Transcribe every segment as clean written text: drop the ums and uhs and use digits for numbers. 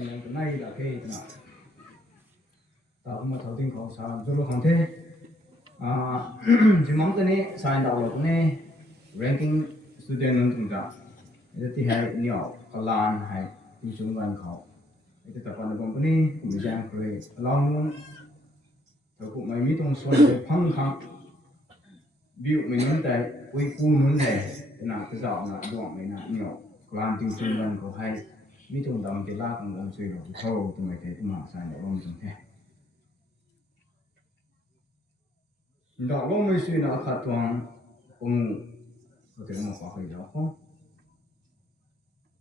ยังก็nay là cái nào tạo mà thấu tin khẩu sao cho lúc không thế chỉ mong cái này sai đầu là cái này ranking student nâng trung ra thì hay nhiều cái lan hay đi xuống gần khẩu thì tập đoàn công ty cũng giang rồi long luôn rồi cũng mấy mấy trong số để phăng khăng biểu mình muốn tại quay cu muốn này cái nào cái giọng là đoạn này là nhiều lan đi xuống gần khẩu hay mấy trong đồng cái la còn làm suy rồi thôi tụi mày thấy tụi mà sai đầu long trong thế đạo long mới suy là khát vọng ông có thể mà phải đó không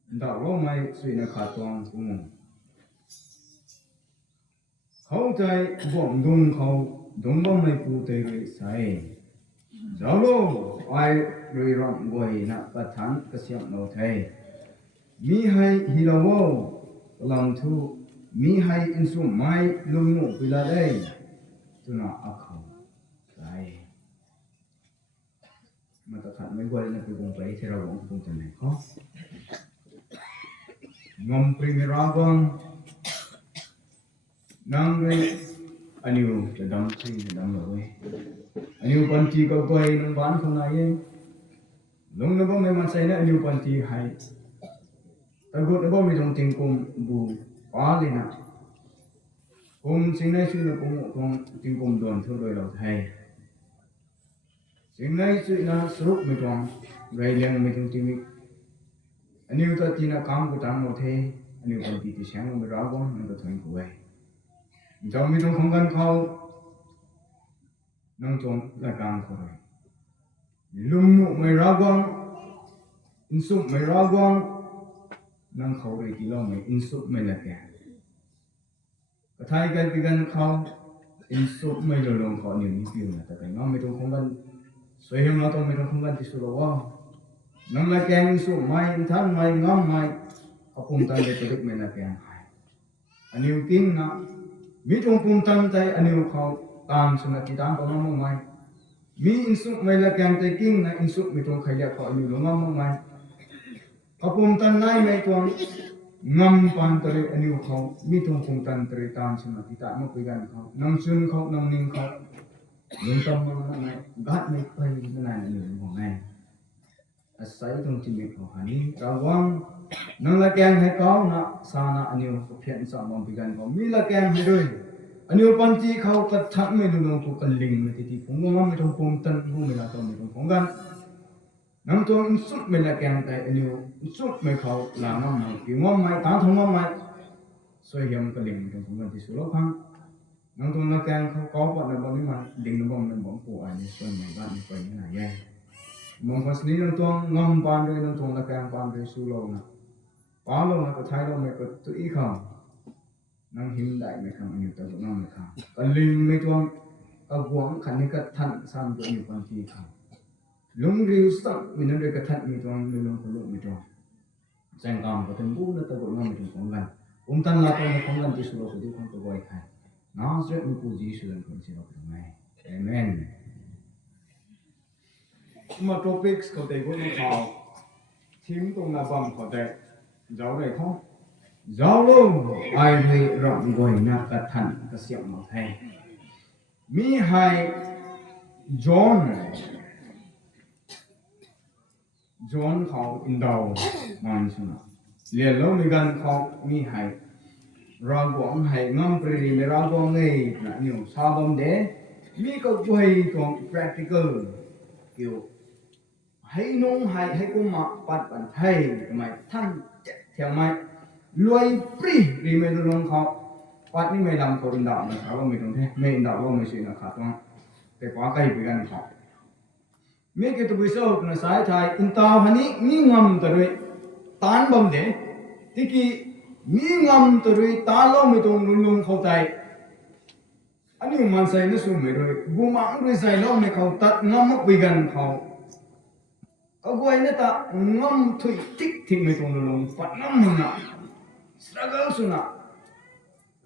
đạo long mới suy là khát vọng ông khâu trái vọng đông khâu đông bông mới phụ tới cái sai giáo lô ai rồi rộng quay nạp bát thán cái xiang nô thầy mi hay hilawo lòng thu mi hay insu mai lung ngủ vì là đây tu na akho sai mà ta khát mấy quay là cái vùng vậy thìเราcũng không này có ngom primera bang nang đây anh yêuจะดำที่ดำเลยanh yêu quan chi có quay nông bán không này lúc nó bông mình say nữa anh yêu quan chi hay tại vì nó bông mình trong tình cùng bù quá lên nào cùng sinh này suy là cùng một con tình cùng đoàn thôi rồi đầu thầy sinh này suy là sốt mình trong gây liền mình trong tình anh yêu ta chỉ là cam của trang một thế anh yêu quan chi thì sáng mình rõ quá mình có thuận của vậy cho mình trong không gian khâu nông trồng là càng khó rồi lung nụ mày ra quang in sụp mày ra quang nông khẩu để chỉ lo mày in sụp mày là kẻ cái thay cái gan khâu in sụp mày rồi lòng khó nhiều như kiểu là tại nó mày trong không gian xoay hướng nó trong mày trong không gian thì sụp vào nông là kẻ in sụp mày in thang mày ngắm mày có cùng tay để tự mày là kẻ anh yêu tiếng nó mi trong cùng tâm tay anh yêu khâu tam sunat kita ko ngam mai mi insuk mai la kyang te king na insuk mi tong khaiya ko ni lo ngam mai apum tan nai mai tong ngam pan tare ani kho mi tong pum tan tare tam sunat kita ma pigan kho nam sun kho nam ning kho lung tam ma mai gat mai pai na ni lo ngai asai tong chin mi kho hani rawang nang la kyang hai ko na sana ani ko phian sa ma pigan ko mi la kyang hai doi anh yêu pan chi khâu cắt thẳng mấy đứa nó cũng cần linh mấy thì cũng ngon mấy trong phong tân cũng mấy là trong mấy trong phong gan nắm trong suốt mấy là kèm tại anh yêu suốt mấy khâu là ngon mà kiểu ngon mày tán thông ngon mày xoay hiểm cái linh trong phong gan thì số lớp hăng nắm trong là kèm khâu có bọn là bọn ấy mà linh nó bọn mình bọn của anh xoay mấy gan như vậy như này vậy mong phát sinh nắm trong ngon pan rồi nắm trong là kèm pan rồi số lâu nè pan lâu nè có thay lâu mấy có tự ý không nang him đại mấy khang anh ta cũng nang mấy khang cái linh mấy tuang cái quang khăn cái thận sam cho nhiều quan chi khang lung riu sắc mình nói cái thận mấy tuang lung có lung mấy tuang sang cam có thêm bút nó ta cũng nang mấy tuang phong gan tan là con phong gan chỉ số của điều không có gọi khai nó sẽ một cụ gì sự lần còn sẽ được này amen mà topics có thể cũng học thím cũng là bằng có thể giáo này không giáo luôn ai hay rộng gọi na cả thằng cả xiang một thầy mi hai Johnเขาอินดาวมันสุนัขเลี้ยงแล้วมีการเขามีhaiเราบอกให้งำปรีไม่เราบอกไงนะนิวซาบอมเดมีก็คุยตรง practical เกี่ยวให้น้องให้กูมาปัดปันไทยทำไมท่านจะเที่ยวไหมรวยปรีรีเมลงเขาวัดนี่ไม่ดำคนดำนะครับว่าไม่ตรงที่ไม่ดำว่าไม่ใช่นะครับต้องแต่กว่าใครไปกันเขามีกี่ตัววิศวกรสายไทยอินตาฮันนี่มีงำตัวด้วยตานบำเดที่กี่มีงำตัวด้วยตาเราไม่ตรงลุงเขาใจอันนี้มันใส่ในสุ่มไม่ด้วยบุมังด้วยใส่เราไม่เขาตัดงำมักไปกันเขาเอาไว้เนี่ยตางำถุยติ๊กทิ้งไม่ตรงลุงฝัดงำมึงนะstruggle suna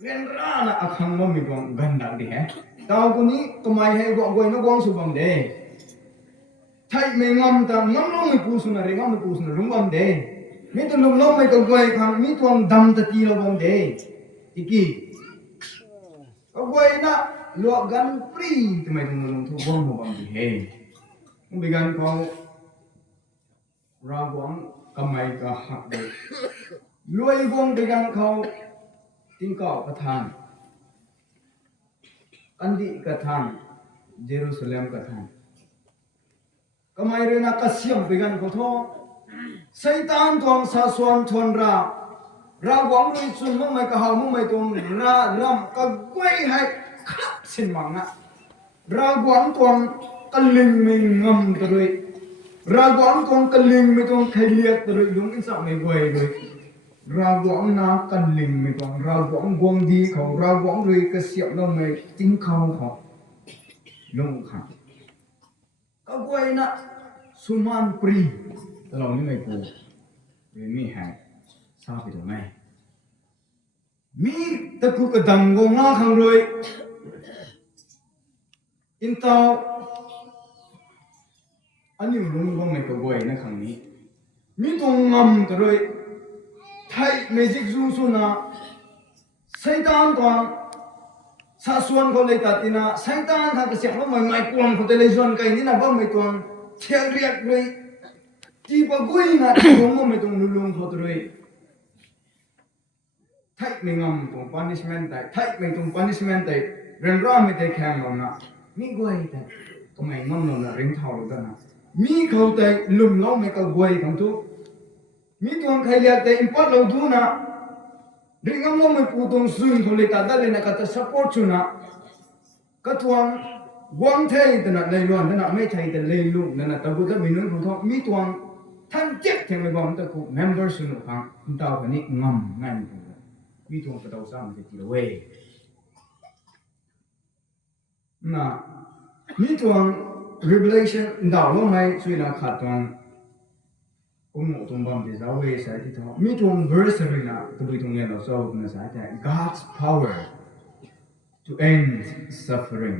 renra na akhang mo mi gong ganda di he taw ko ni kamai he gong goi no gong su bam de thai me ngam ta ngam lo mi pu suna re ngam mi pu suna rung bam de มีตัวลุงล้มไม่กับไว้คำมีตัวดำตะตีเราบงเดอีกี้ก็ไว้นะลวกกันปรีทำไมตัวลุงทุกวงบงดีเฮมึงไปกันเขาเราหวังกำไมก็หักเด็กรวยวงไปกันเขาทิ้งเกาะประทานกันดีประทานเยรูซาเล็มประทานกำไมเรื่องนักเสียมไปกันเขาท้อไซตานทวงสาสวนทวนเราหวังด้วยส่วนมึงไม่กระหามึงไม่ตรงราลำก็ไว้ให้ขับสินหวังนะเราหวังทวงกลิงไม่งำตัวเลยเราหวังทวงกลิงไม่ตรงใครเลียตัวเลยยงอินสักไม่ไว้เลยเราหวังนักกลิงไม่ตรงเราหวังวงดีเขาเราหวังด้วยกระเสียบเราไม่จิ้งเขาเขาลงขับก็ไว้นะสุมานปรีเรานี่ไม่กูไม่หายทราบไปตรงไหนมีตะกุกกระดังวงน้าขังเลยอินเตาอันนี้ลุงไม่กบวยนะครั้งนี้มีตรงงำตัวเลยไทยเมจิกซูซูนะไซตานตัวสาส่วนเขาเลยตัดนะไซตานถ้าจะเสียงว่าไม่กวนเขาจะเลยชวนกันนี่นะว่าไม่ตัวเทียงเรียกเลยจีบกุยนะลุงไม่ตรงลุงเขาตัวเลยไทยไม่งำตรง punishment แต่ไทยไม่ตรง punishment แต่เรื่องราวไม่ได้แข่งเรานะมีกุยแต่ก็ไม่งำเรานะเรื่องเท่าเรานะมีเขาแต่ลุงเราไม่ก็กุยทั้งทุกมีตัวใครเรียกแต่อินพัตเราดูนะเรื่องเราไม่พูดตรงซึ่งเขาเลยตัดได้เลยนะก็จะ support ชุนะก็ทวงวางเทยแต่ละเลยล้วนแต่ละไม่ใช่แต่เลยลุงนั่นนะแต่บุตรมีนุ่นของเขามีตัวท่านเจ็บแทงไปบอกมันตะกุ member ชุนุฟังมันเต่าคนนี้งำง่ายมีตัวมีตัวกระเต่าซ้ำจะตีละเว้ยนะมีตัว revelation ดาวลงไหมช่วยนักขัดตัวผมหมดตรงบางทีเราเว้ยใส่ที่ท้องมีตัว verse เลยนะตัวที่ตรงนี้เราสอบนะใส่แต่ God's power to end suffering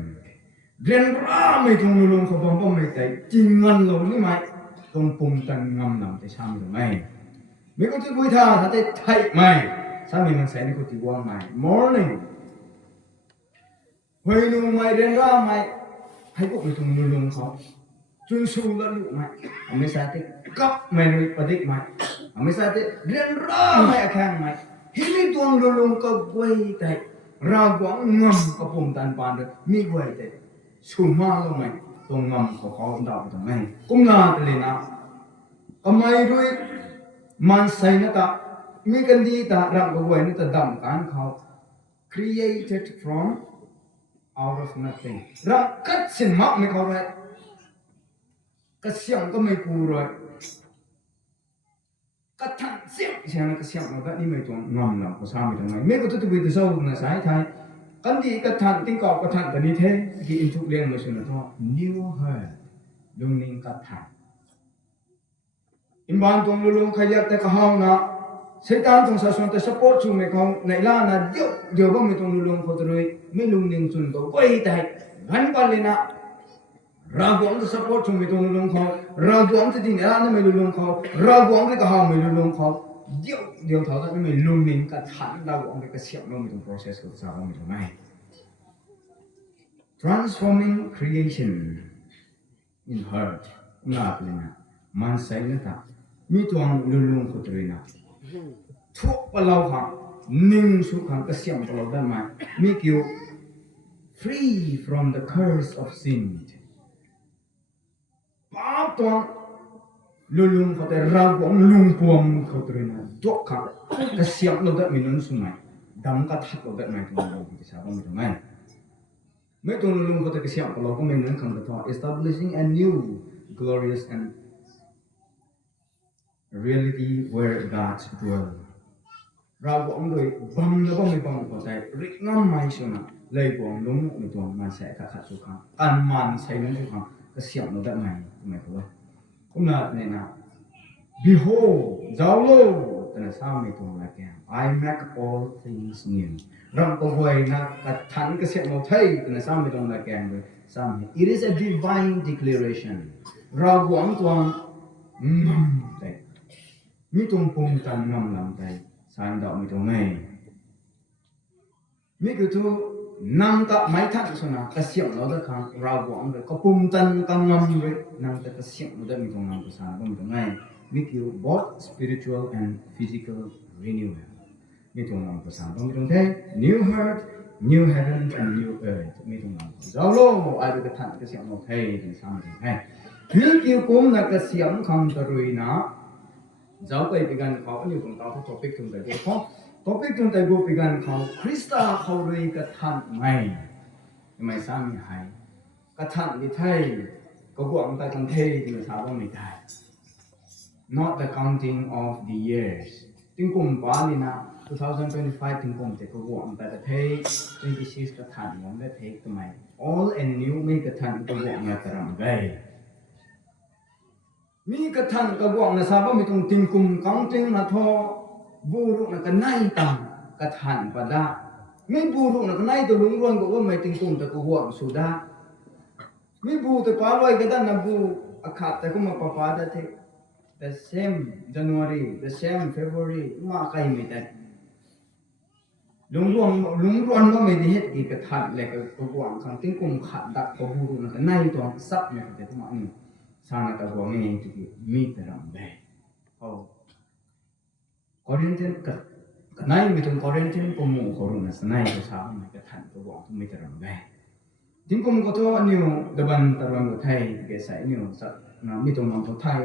เรียนร่าไม่ตรงลุงเขาบอกว่าไม่แต่จริงเงินเรานี่ไหมตรงปุ่มตันงำนำแต่ช้ำหรือไม่ไม่ก็จะคุยท่าถ้าจะไทยไม่สามีมันใส่ในกุฏิว่าไม่ morning เฮ้ยลุงไม่เรียนร่าไม่ให้พวกไปตรงลุงเขาจุนสูงแล้วลูกไม่ไม่ใช่ที่กับไม่รู้ประดิษฐ์ไม่ไม่ใช่ที่เรียนร่าไม่แข่งไม่ที่มีตัวลุงก็กวยแต่เราหวังงำกับปุ่มตันปานเลยมีกวยแต่สูงมากลงไหมตรงงำเขาดาวตรงไหนกุ้งนาเลยนะก็ไม่รู้มันใส่นะตามีกันดีตารักกวยนี่ตาดำกันเขา created from out of nothing รักกัดสินมักไม่เขาเลยกัดเสียงก็ไม่กูเลยกัดทั้งเสียงเสียงกัดเสียงเราแบบนี้ไม่ตรงงำเราก็สร้างไม่ตรงไหนไม่ก็ต้องไปดูโซ่นะสายไทยกันดีกัดทันติ้งกอบกัดทันแต่นี่เท่ที่อินทุกเรื่องเลยสินะท่อ new her ลุงนิ่งกัดทันอินบานตรงลุงขยับแต่ก็ห้องนะเสตานตรงสะสมแต่ support ชูไม่เขาในล่านะเดี๋ยวว่าไม่ตรงลุงเขาตัวเลยไม่ลุงนิ่งจุนก็ไปแต่หันไปเลยนะเราหวังจะ support ชูไม่ตรงลุงเขาเราหวังจะทิ้งล่าไม่ลุงเขาเราหวังจะก็ห้องไม่ลุงเขาเดี๋ยวเท่านั้นไม่ลุงนิ่งกัดทันเราหวังจะก็เสียบเราไม่ตรง process ก็จะเราไม่ตรงไหน transforming creation in heart น่าเป็นนะมันใส่นะท่ามีตัวลุงเขาตัวเลยนะทุกปลาวค่ะนิ่งสุขังก็เสียงปลาวได้ไหมมีเกี่ยว free from the curse of sin ป้าตัวลุงเขาแต่เราของลุงพวงเขาตัวเลยนะทุกค่ะก็เสียงเราได้ไม่นุ่นสุนัยดำก็ทัดเราได้ไหมตัวเราที่สาวไม่ตรงไหนไม่ตัวลุงเขาแต่ก็เสียงปลาวก็ไม่นุ่นคำตัว establishing a new glorious and reality where God dwells เราบอกเลยบังแล้วก็ไม่บังก็ใจริกน้ำไม่ชนะเลยบอกลุงไม่ตัวมันใส่ขาขาสุขังการมันใส่ลุงสุขังก็เสียบเราได้ไหมไม่รู้ว่าคุณน่าเนี่ยนะ behold เจ้าโลแต่ในสามไม่ตัวละแก I make all things new เราก็ไว้นะแต่ทันก็เสียบเราไทยแต่ในสามไม่ตัวละแกเลยสาม it is a divine declaration เราหวังตัวแต่ มีตรงปุ่มตันนำลำใจสารดอกมีตรงไหนมีคือทุนำตะไม่ทันสนะกระเสียงเราจะขังเราหวังเลยก็ปุ่มตันกังงำเลยนำตะกระเสียงเราจะมีตรงนำภาษาก็มีตรงไหนมีคือ both spiritual and physical renewal มีตรงนำภาษาก็มีตรงไหน new heart new heaven and new earth มีตรงนำเราโลกอะไรก็ทันกระเสียงเราให้ถึงสามถึงให้มีคือกุมนักกระเสียงคำตรุยนะเราไปเป็นการเขาอันนี้ผมเอาท็อปิกตรงไหนก็เพราะท็อปิกตรงไหนก็เป็นการเขาคริสตาเขาเรียกท่านไม่สามีหายกระทั่งที่ไทยก็บวกแต่กันเทยที่สาวว่าไม่ได้ not the counting of the years ถึงกลุ่มบ้านนี่นะ2025ถึงกลุ่มแต่ก็บวกแต่เทย26กระทั่งมันได้เทยทำไม all and new ไม่กระทั่งก็บวกมาตรำได้มีกระทั่งกระบอกนะทราบว่ามีตรงติงกุมกองติงนะทอบูรุนะกันไนตังกระทั่งปะดาไม่บูรุนะกันไนตัวลุงร้อนก็ว่าไม่ติงกุมแต่กระบอกสุดาไม่บูแต่ปาลอยกันด้านนะบูอาขาดแต่ก็มาปะปาได้เท the same January the same February มาใครไม่ได้ลุงร้อนก็ไม่ได้เฮ็ดอีกกระทั่งเลยก็กระบอกคำติงกุมขาดดักกระบูรุนะกันไนตัวซับไม่ได้ทั้งหมดนี่sana ta go ngi ti mi taram be ho Corinthian ka nai mi tum Corinthian ko mu ko ru na sanai ko sa ma ka than ko go mi taram be tin ko mu ko to aniu daban taram ko thai ke sai niu sa na mi tum nam ko thai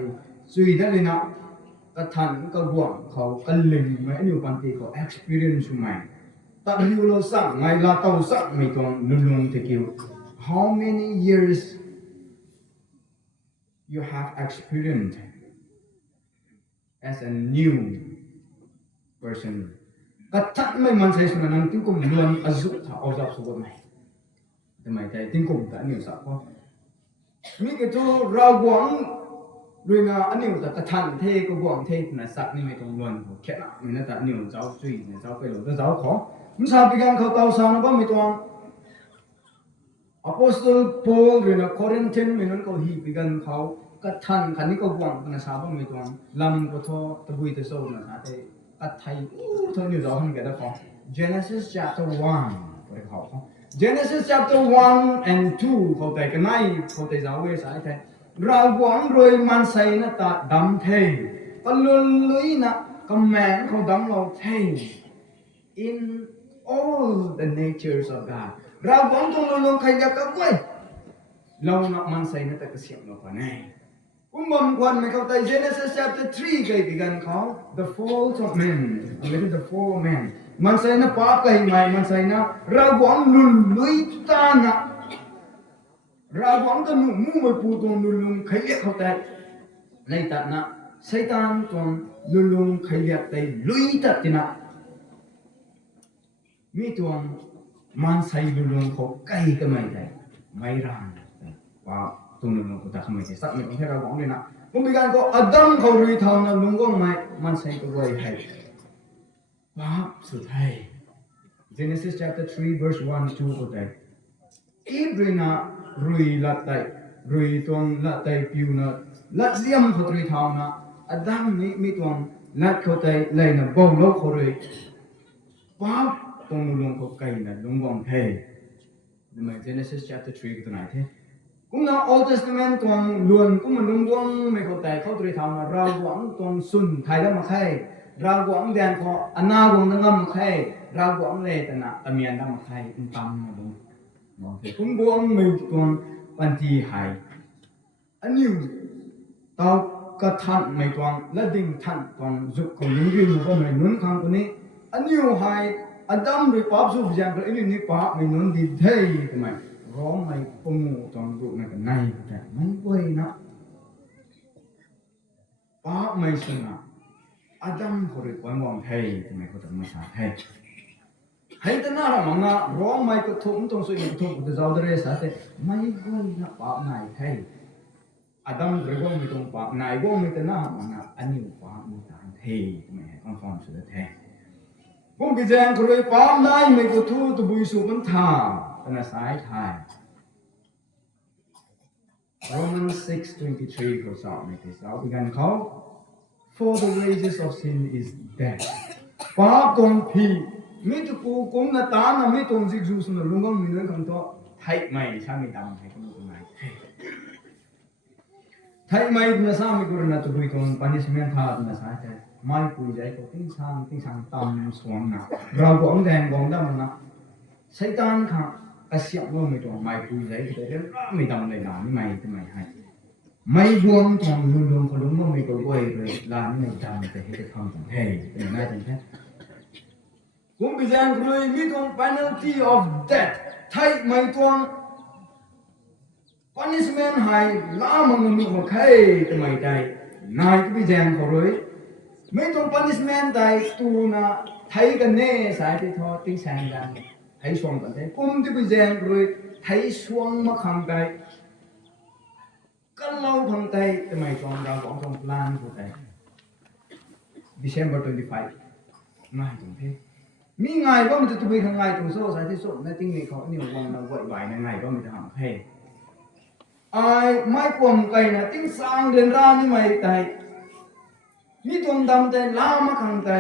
sui da le na ka than ka go ko kan ling ma aniu pan ti ko experience mai ta riu lo sang ngai la tau sang mi tong lung te kiu how many years you have experienced as a new person ก็ทักไม่มันใช่ส่วนนั้นที่ผมล้วนอายุถ้าเอาจากส่วนไหนทำไมใจที่ผมแต่เนี่ยสักว่ามีกระทู้เราหวังด้วยนะอันนี้แต่กระทันเทก็หวังเทนะสักนี่ไม่ต้องล้วนแค่นั้นนี่นะแต่เนี่ยเจ้าจุยเนี่ยเจ้าไปหลงเจ้าขอมันทราบไปกันเขาเตาสาวนะว่าไม่ต้อง Apostle Paul หรือนะ Corinthian ไม่นั้นก็ฮีไปกันเขาก็ทันคันนี้ก็หวังนะทราบว่าไม่ต้องลำก็ทอตะบุยตะโซ่นะฮะแต่ก็ไทยเท่านี้เราทำกันได้ขอ Genesis chapter 1ก็ได้ขอ Genesis chapter 1 and 2เขาแต่กันไหนเขาแต่จะเอาไว้ใส่แต่เราหวังโดยมันใส่นะตาดำเทก็ลุยนะก็แมนเขาดำเราเท in all the natures of God เราหวังตรงลงใครอยากกับไว้เราหนักมันใส่นะแต่ก็เสียงเราไปไหนคุณบอมควันไม่เข้าใจ Genesis chapter 3เคยไปกันเขา the fall of man ไม่ใช่ the fall of man มันใส่นะป้าไปไหมมันใส่นะเราหวังลุยตานะเราหวังกันมุ่งไปปูตรงลุงใครเรียกเขาแต่ในตัดนะไซตานตรงลุงใครเรียกแต่ลุยตัดตินะมีตัวมันใส่ลุงเขาใกล้ก็ไม่ได้ไม่รันว่าตรงลุงเขาจะทำไมจะสักไม่ต้องให้เราหวังเลยนะผมมีการก็อดัมเขาลุยทางนะลุงก็ไม่มันใส่ก็ไว้ให้ว้าสุดท้าย Genesis chapter 3 verse 1 2ก็ได้อีบรีนะรุยลัดไตรุยตวงลัดไตปิวนะลัดเลี้ยมเขาลุยทางนะอดัมนี่มีตวงลัดเขาไตเลยนะบ่งโลกเขาเลยว้าตรงลุงเขาไกลนะลุงวางเทนี่มัน Genesis chapter 3ก็ตัวไหนเทกูนะ Old Testament ตรงล้วนกูมันลุงวางไม่เขาแต่เขาตุยทำมาเราหวังตรงสุนไทยแล้วมาใครเราหวังแดนเขาอนาหวังนั่งมาใครเราหวังเลยแต่นะตะเมียนนั่งมาใครอุ้มตั้มมาดูมองเถอะกูหวังไม่ตรงปันทีหายอันนี้ตอกกระทันไม่ตรงและดิ่งทันตรงจุกของลุงยืนก็ไม่นุ่นคำคนนี้อันนี้หายอดัมหรือป๊อปสูบยางก็อันนี้ป๊อปไม่นุ่นดีเท่ทำไมร้องไม่ปุ่งตรงจุกนั่นกันไงแต่ไม่ไหวนะป๊อปไม่สนะอดัมเขาเรียกว่ามองเท่ทำไมเขาจะมาสาเท่ให้แต่หน้าเรามังนะร้องไม่ก็ทุ่มตรงสุดทุ่มก็จะเอาเรื่องสาเท่ไม่ไหวนะป๊อปนายเท่อดัมเรียกว่าไม่ตรงป๊อปนายว่าไม่แต่หน้ามังนะอันนี้ป๊อปไม่ต่างเท่ทำไมต้องฟังสุดเท่พวกกิจการคนเลยป๊อปนายไม่ก็ทุ่มตัวบุยสุกันท่าเป็นสายไทย Romans 6:23เขาสอบไม่ติดสอบเป็นการเขา for the wages of sin is death ป้าตรงพีมิตรกูกุมนาตานะมิตรงจิกจูสนลุงก็มีเรื่องคำตัวไทยไม่ใช่ไม่ดำไทยก็ไม่ตรงไหนไทยไม่ตัวสามีกูเรื่องนั้นตัวคุยตรง punishment ท่าตัวสายใจไม่คุยใจก็ติ้งช่างตามสวงนะเราก็อังแดงกองดำนะใช้ตานค่ะอาเซียนว่าไม่ตรงไม่คุยใจแต่เรื่องไม่ดำเลยนะนี่ไม่ทำไมให้ไม่รวมทองรวมคนรู้ว่าไม่ก็รวยเลยร้านไม่ดำแต่ให้ได้ทำของเฮ้ยเป็นน่าจะแค่กุมพิจารณาเลยมีตรง penalty of death ไทยไม่ตรง punishment ให้ล้ามันมีของใครทำไมได้นายก็พิจารณาเลยไม่ตรง punishment ได้ตัวน่ะไทยกันแน่สายที่ทอติ้งแสงดังไทยช่วงกันได้กุมที่พิจารณาเลยไทยช่วงมาขังได้กันเราขังได้ทำไมตรงเราของตรง plan ผู้ได้ December 25ง่ายตรงที่มีไงก็มันจะตุยข้างไงตรงโซ่สายที่สุดในติ้งนี้เขาเนี่ยวังเราไหวในไงก็มันจะทำให้ไอ้ไม่กลมไกลนะติ้งสร้างเดินร้านนี่ไม่ได้มีตรงดำแต่ล้ามาขังใจ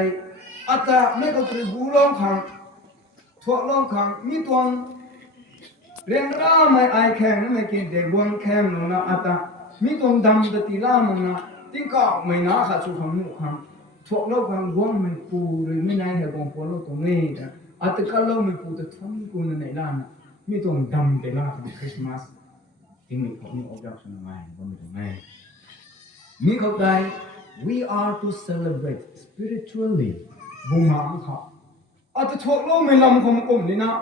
อาจจะไม่ก็ตรึกูร้องขังทั่วร้องขังมีตรงเรียนร้าไม่ไอแข็งไม่กินเด็กวังแข็งหนูนะอาจจะมีตรงดำแต่ตีล้ามันนะติ้งก็ไม่น่าขัดสุขังมุขังทั่วโลกความว่างมันปูหรือไม่นายเหตุของพวกเราตรงนี้นะอาจจะก็เราไม่ปูแต่ทั้งกูในร้านนะมีตรงดำแต่ละที่คริสต์มาสที่มีของมีออกจากสมัยก็มีตรงนี้มีเข้าใจ we are to celebrate spiritually บุญมาเขาอาจจะทั่วโลกไม่ลำของกลุ่มนี้นะ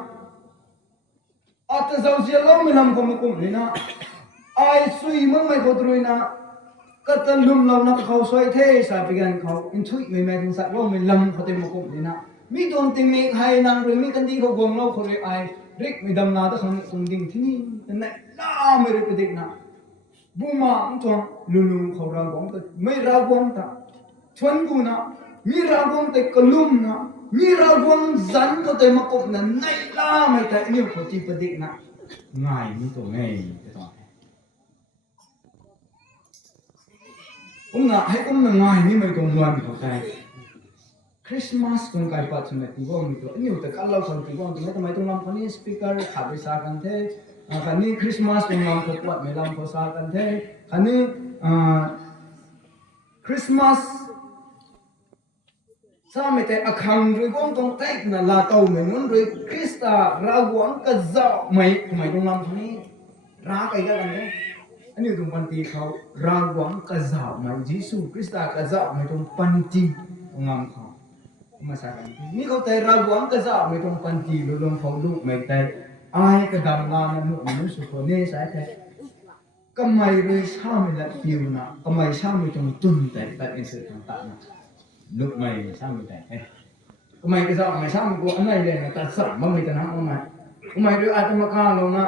อาจจะเจ้าเสียโลกไม่ลำของกลุ่มนี้นะไอ้สุยมึงไม่เข้าใจนะก็จะลุมเรานักเขาสวยเท่สายไปกันเขาอินทุยไม่แม้ถึงสักว่าไม่ลำเขาเต็มมากุมเลยนะมีตรงติมีใครนางหรือมีกันดีเขากวงเราเขาเลยไอริกไม่ดำนาแต่เขาตรงดิ่งที่นี่นั่นแหละล่าไม่ได้ไปเด็กนะบุมาอันทองลุงเขาเรากวงแต่ไม่เรากวงแต่ชวนกูนะมีเรากวงแต่กลุ่มนะมีเรากวงจันเขาเต็มมากุมนั่นไหนล่าไม่แต่เนี่ยเขาจีบไปเด็กนะง่ายมีตัวง่ายนะให้ง่ายนี่ไม่ตรงวันเข้าใจคริสต์มาสตรงการปัจจุบันที่ว่ามีตัวนี่แต่ก็เราคนที่ว่าตรงนี้ทำไมตรงลำคนนี้สปีกเกอร์ขับไปสากันเท่คันนี้คริสต์มาสตรงลำเขาปวดไม่ลำเขาสากันเท่คันนี้คริสต์มาสสามีแต่อักขังด้วยก้องตรงเทคนั่นลาเต้าเหมือนนั้นด้วยคริสต์ราหวังก็จะไม่ทำไมตรงลำคนนี้รักไอ้กันเนี่ยอันนี้ตรงปันตีเขารางวัลกระจับมายิสุคริสต์กระจับมาตรงปันตีงามเขามาสักการนี่เขาแต่รางวัลกระจับมาตรงปันตีลงเขาลูกไม่แต่ไอ้กระดำลานะนุ่มสุขคนนี้ใช่แต่ก็ไม่เลยช่างไม่ละผิวนะก็ไม่ช่างไม่ตรงตุ่นแต่แบบอินเสิร์ตต่างๆนะลูกไม่ช่างไม่แต่ก็ไม่กระจับไม่ช่างกูอันไหนเลยนะแต่สั่งมันไม่แต่นะก็ไม่ด้วยอาจจะมาฆ่าเรานะ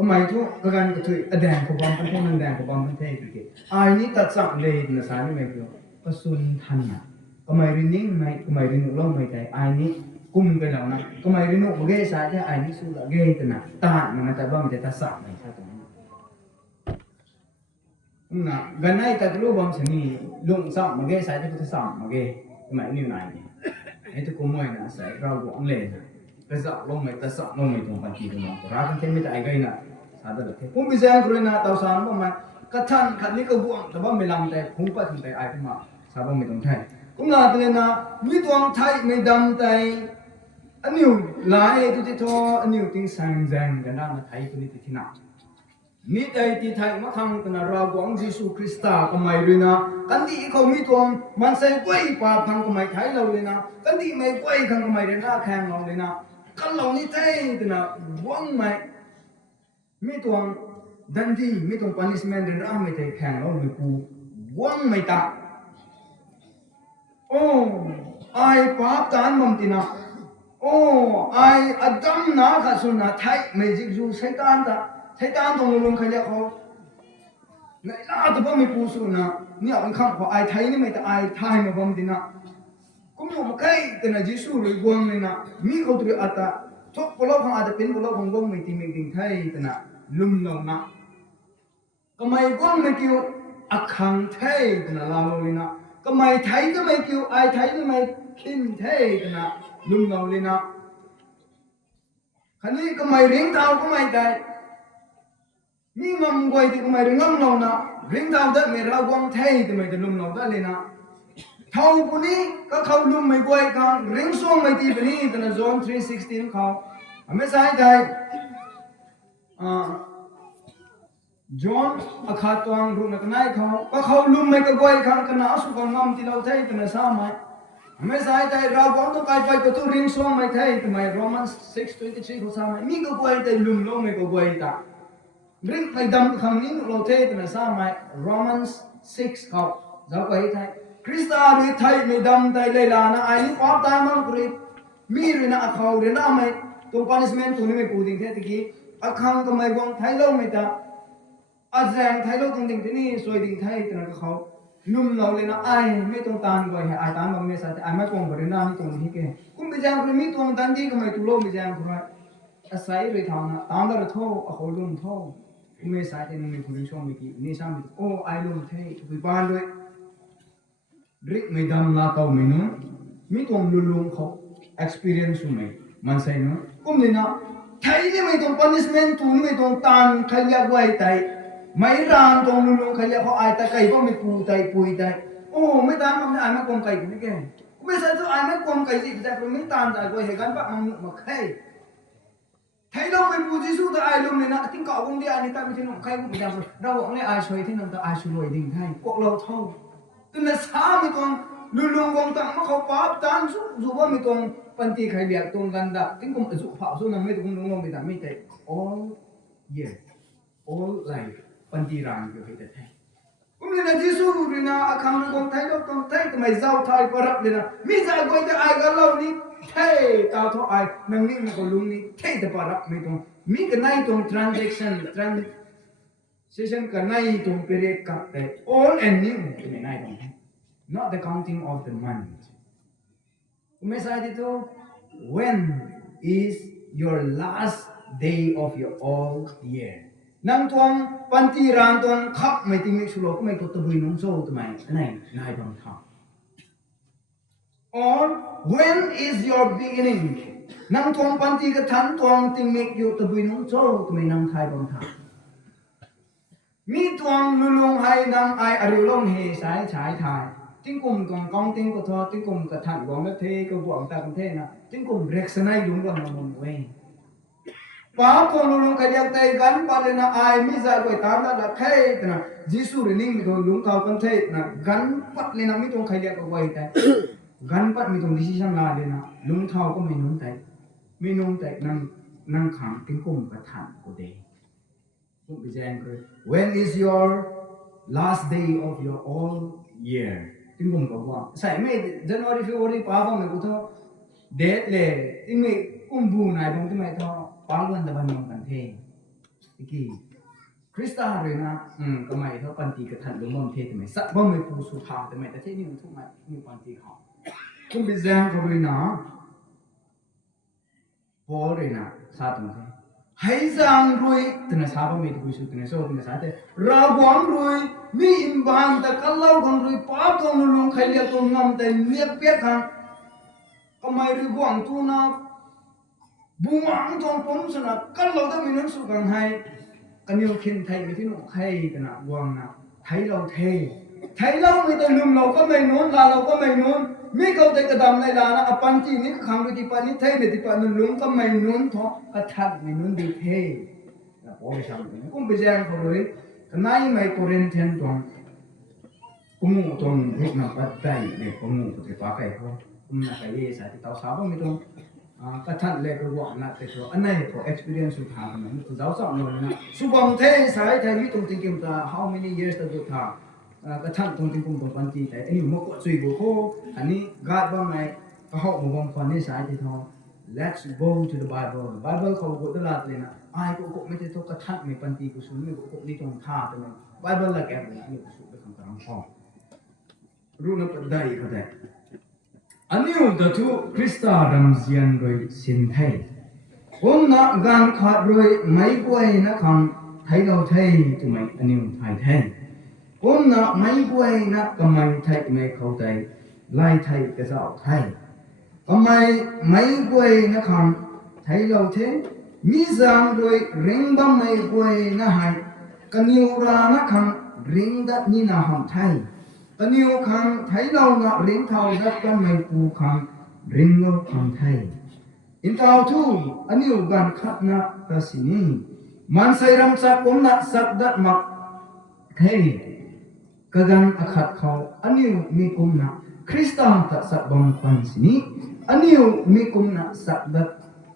ก็ไม่ทุกการกระตุ้นแดงขบวนพันธุ์นั่นแดงขบวนพันธุ์เท่กี่ไอ้นี่ตัดสั่งเลยนะสารนี่ไม่เกี่ยวก็สุนทันนะก็ไม่รินิ่งไม่ก็ไม่รินุล่องไม่ใจไอ้นี่กุมกันแล้วนะก็ไม่รินุเกยสายที่ไอ้นี่สู้ละเกยกันนะตามันนะแต่ว่ามันจะตัดสั่งไม่ใช่ตรงนั้นนะกันไอ้ตัดรูปบางชนิดลงสั่งมาเกยสายที่เขาจะสั่งมาเกยก็ไม่นิ่งไหนไอ้ทุกคนไม่นะสายเราหวังเลยนะก็จะลงไม่ตัดสั่งลงไม่ตรงปัจจุบันรักกันเต็มไม่ได้ไงนะผมพิจารณาดูนะตัวสารว่ามันกระทั่งขันนี้ก็บวงแต่ว่าไม่ลำแต่ผมก็ถึงแต่ไอ้ขึ้นมาสารว่าไม่ต้องไทยผมน่าจะเลยนะมีตัวไทยไม่ดำแต่อันนี้หลายตัวที่ทออันนี้ติ้งแสงแสงกันได้มาไทยตัวนี้ที่หนักมีแต่ที่ไทยมาทำกันนะเราหวังยิสุคริสต์ก็ไม่เลยนะกันที่เขามีตัวมันใส่ไว้ป่าพังก็ไม่ไทยเราเลยนะกันที่ไม่ไว้ขังก็ไม่เดินหน้าแข่งเราเลยนะกันเรานี่ไทยกันนะหวังไม่มีตัวดันที่มีตัว punishment เดินร่างไม่ได้แข่งเราไม่กูว่างไม่ตาโอ้ไอ้ปาบตานมั่งตีนะโอ้ไอ้อดัมนาข้าสุนัขไทยไม่จิกจูใช้ตานตาใช้ตานตรงลงใครเรียกเขาในลาตัวไม่ปูสุนัขเนี่ยเป็นคำของไอ้ไทยนี่ไม่แต่ไอ้ไทยมาบ้างตีนะกูไม่รู้มาใครแต่นะยิสุเลยว่างเลยนะมีเขาตัวอัตตาทุกคนเราของอาจจะเป็นคนเราของว่างไม่ตีไม่ตีไทยแต่นะลุมเรานะก็ไม่ว่างไม่เกี่ยวอักขังไทยแต่นะลาโลเลยนะ ก็ไม่ไทยก็ไม่คิวไอไทยก็ไม่คินเท่กันนะลุงเราเลยนะคันนี้ก็ไม่เร่งเท้าก็ไม่ได้มีงำกวยที่ก็ไม่เร่งงำเรานะเร่งเท้าได้ไม่เรากวางเท่ก็ไม่จะลุงเราได้เลยนะเท่าคนนี้ก็เขาลุงไม่กวยกันเร่งส่งไม่ตีไปนี่แต่ในโซน316เขาไม่ใช่ได้จอห์นอาคาตวังรุ่นนักนายเขาก็เขาลุมไม่ก็กวยกันกันนะสุขงามที่เราใช้เป็นสามัยไม่ใช่แต่เราควรต้องการไปก็ต้องเรียนส่งไม่ใช่ทำไมโรมัน6:23เขาสามัยมีก็กวยแต่ลุมลงไม่ก็กวยตาเรื่องไปดำคำนี้เราใช้เป็นสามัยโรมัน6เขาจะกวยไทยคริสต์อาริไทยไม่ดำแต่เลยล่ะนะไอ้นี่ความตายมันกรีดมีเรื่องเขาเรื่องอะไรตรง punishment ตรงนี้ไม่พูดถึงแค่ตะกี้อาคำก็ไม่กวางไทยเราไม่ตาอาจารย์ไทยเราตรงดิ่งที่นี่สวยดิ่งไทยตรงนั้นเขาลุ่มเราเลยนะไอ้ไม่ตรงตานก็ให้ไอ้ตานบางเมื่อสัตย์ไอ้ไม่กวางบริณานี่ตรงนี้แกคุณไปจ้างคนมีตรงตันดีก็ไม่ตุโลไม่จ้างคนไรอาศัยเลยทำนะตามเราโทษเขาลุ่มโทษคุณไม่ใส่ในมือคุณชมไม่กี่นี่ซ้ำโอ้ไอ้ลุ่มเท่ไปบ้านด้วยริกไม่ดำลาเตาไม่นู้มีตรงลุ่มเขา experience ไหมมันใช่เนาะคุณเลยนะไทยนี่ไม่ตรง punishment ตัวนี้ไม่ตรงตานใครอยากไว้ไทยไม่ร้านตรงลุงใครอยากเขาไอ้ตะไก่ก็ไม่ปูไตปุยไตโอ้ไม่ตามมันไอ้ไม่กลมไก่กูนี่แกกูไม่ใช่ตัวไอ้ไม่กลมไก่สิแต่ผมไม่ตามแต่กูเห็นกันปะมันมาใครไทยเราไม่ปูที่สุดแต่ไอ้ลุงเนี่ยนะทิ้งเกาะกูเดียนี่แต่ไม่ใช่หนุ่มใครกูไม่จำเราบอกเลยไอ้ช่วยที่นั่นแต่ไอ้ช่วยดิ่งไทยพวกเราเท่าตัวนั้นสามีตรงลุงกองตั้งมาเขาปั๊บจานสุว่ามีตรงปันตีใครเรียกตรงกันดับทิ้งกูสุภาพสุนันไม่ตรงลุงไม่แต่ไม่แต่ all year all lifeปันตีรางอยู่ให้แต่ไทยผมเลยนะที่สู้เลยนะอาคารกองไทยเรากองไทยทำไมเจ้าไทยปรับเลยนะมีใจกูจะไอ้กันเรานี่เท่ตาท้อไอ้นั่งนี่มันก็ลุงนี่เท่แต่ปรับไม่ตรงมีกันไหนตรง transaction กันไหนตรง period กับแต่ all and new ไม่ไหนตรง not the counting of the month ผมไม่ใช่ที่ตัว when is your last day of your all yearนั่งทวงปันตีรานทวงขับไม่ติมิสุโลก็ไม่ตัวตะบุยน้องโซ่ทำไมไหนนายบังคับ or when is your beginning นั่งทวงปันตีกระทันทวงติมิกอยู่ตะบุยน้องโซ่ทำไมนั่งไทยบังคับมีทวงลุงให้นั่งไออริลงเฮสายฉายไทยจิ้งกุ่มกองกองจิ้งกระทอจิ้งกุ่มกระทันกองกระเทกระบวงตากระเทนะจิ้งกุ่มเร็กสนายลุงก็นำมันเว้ป้าคนลุงขยันใจกันป้าเลยนะไอ้มิจฉาไปตามแล้วแค่นะจิสุรินิ่งมีตรงลุงเขากันเทนะกันปัดเลยนะมีตรงขยันก็ไว้แต่กันปัดมีตรงดิฉันลาเลยนะลุงเขาก็ไม่นุ่งแต่ไม่นุ่งแต่นั่งขังติ้งกุ่มกระทันก็ได้คุณไปแจ้งคือ when is your last day of your all year ติ้งกุ่มก็ว่าใส่ไม่ January February ป้าก็ไม่กูท้อเดทเลยติ้งไม่กุ่มบูนายบางที่ไม่ท้อป้าวันตะวันมองกันเท่อีกทีคริสต์อะไรนะก็ไม่ท้อปันตีกระทันลงมองเท่ทำไมสักบ่ไม่ปูสุภาพทำไมแต่เท่นี่มันทุกไหมมีปันตีเขาคุณไปแจ้งเขาเลยนะพอเลยนะสาธุนะให้จังรวยแต่ในสาบไม่ถูกสุดในโซ่ในสาแต่เราหวังรวยมีอินบานแต่กัลเล่าคนรวยป้าตัวลุงใครเรียกตัวงามแต่เรียกเปียกกันก็ไม่รู้หวังตัวนะบุญหวังตัวผมสนะกัลเล่าต้องมีน้ำสุกันให้กันอยู่เข็นไทยไม่ที่หนุ่มใครแต่นะหวังนะไทยเราเทไทยเราไม่แต่ลุงเราก็ไม่นู้นลาเราก็ไม่นู้นมีเขาแต่กระดำในลานะอปันจีนี่ขังดูที่ปานิเทยเนี่ยที่ปานุลุงก็ไม่นู้นท้อกระทัดไม่นู้นดีเทนะพอไม่ทำเลยกุ้งไปแจ้งเขาเลยก็นายไม่โคเรนเทนตรงกุ้งตรงรูปนับปัจจัยเนี่ยกุ้งก็จะปาไก่เขากุ้งนักไก่เย่สายที่เต่าสาวก็ไม่ตรงกระทัดเล็กกระบอกนักแต่ตัวอันไหนขอ experience สุดท้ายมันคือเจ้าสาวเลยนะสุบังเทสายไทยมีตรงจริงๆแต่ how many years ตัวสุดท้ายกระทั่งตรงที่ผมต้องปันจีแต่อันนี้มันก็ช่วยบุคคลอันนี้กาดว่าไงก็เขาบอกว่าคนนี้สายที่ทอง let's go to the Bible เขาบอกตลอดเลยนะไอ้ก็ไม่ใช่ทุกกระทั่งไม่ปันจีกุศลไม่ก็นี่ตรงท่าแต่มัน Bible ละแกเลยอันนี้กุศลเป็นคำกลางห้องรู้นับได้ก็ได้อันนี้ตัวทุคริสตาดัมเซียนโดยสินไทยผมนักการขาดโดยไม่ป่วยนะคำไทยเราไทยทำไมอันนี้ไทย ก้มนะไม่ป่วยนะกำไมไทยไม่เข้าใจไล่ไทยกระเจ้าไทยกำไมไม่ป่วยนะคำไทยเราเทมีสังโดยเร่งบังไม่ป่วยนะให้กันนิวรานะคำเร่งดัดนี่นะหำไทยกันนิวคำไทยเรานะเร่งเท่าดัดกันไม่ปูคำเร่งเราคำไทยอินทาวทูอันนิวกันขัดนะกสินีมันใส่รำสักผมนะสักดัดมักเทกะกันอขัดเขาอันนิวมีกุมนะคริสตัลตัดสักบังปันสินีอันนิวมีกุมนะสักดัด